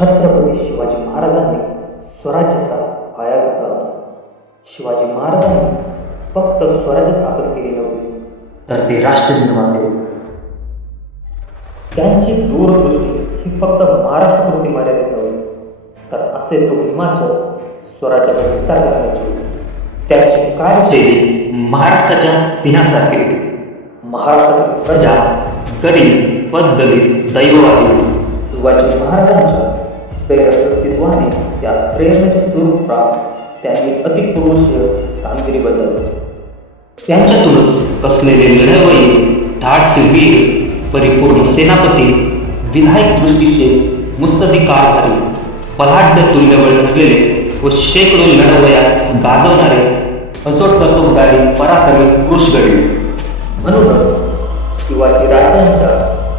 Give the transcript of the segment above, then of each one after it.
छत्रपती शिवाजी महाराजांनी स्वराज्याचा पाया घातला होता. शिवाजी महाराजांनी फक्त स्वराज्य स्थापन केले नव्हते, तर ते राष्ट्रनिर्माते होते. त्यांची दूरदृष्टी ही फक्त महाराष्ट्रापुरती मर्यादित नव्हती, तर असे तो हिमाचल स्वराज्याचा विस्तार करण्याची होती. त्याची कार्यशैली महाराष्ट्राच्या सिंहासारखी होती. महाराष्ट्रातील प्रजा गरीब व दलित दैववादी होती. शिवाजी महाराजांच्या प्रेरकत्वाने या प्रेरणेचे स्वरूप प्राप्त त्यांनी अतिपुरुषीय कामगिरी बजावली. त्यांच्यातूनच कसलेले लढवय्ये, धाडसी वीर, परिपूर्ण सेनापती, विधायक दृष्टीचे मुत्सदी कारभारी, बलाढ्य तुल्यबळ ठरलेले व शेकडो लढवया गाजवणारे अचोट कर्तुत्वगारी पराक्रमी पुरुषगडी. म्हणूनच शिवाजी राजांच्या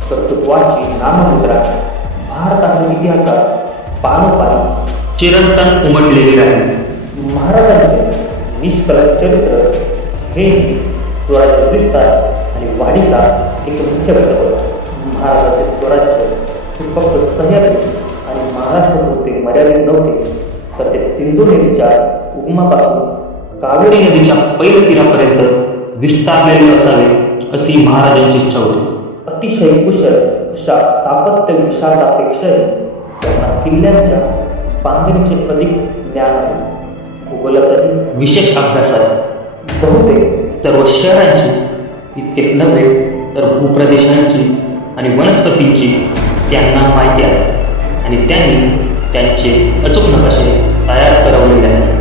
कर्तृत्वाची नाममुद्रा भारताच्या इतिहासात पानोपानी चिरंतन उमटलेली राहील. महाराजांचे निष्कलंक चरित्र हे स्वराज्य विस्तार आणि वाढीचा एक मुख्य घटक होता. महाराजांचे स्वराज्य हे फक्त सह्याद्री आणि महाराष्ट्रापुरते मर्यादित नव्हते, तर ते सिंधू नदीच्या उगमापासून कावेरी नदीच्या पैलतीरापर्यंत विस्तारलेले असावे अशी महाराजांची इच्छा होती. अतिशय कुशल अशा स्थापत्य विशारदापेक्षाही त्यांना किल्ल्यांच्या बांधणीचे अधिक ज्ञान आहे. भूगोलाचाही विशेष अभ्यास आहे. बहुतेक सर्व शहरांची इतकेच नव्हे तर भूप्रदेशांची आणि वनस्पतींची त्यांना माहिती आहे आणि त्यांनी त्यांचे अचूक नकाशे तयार करवलेले आहेत.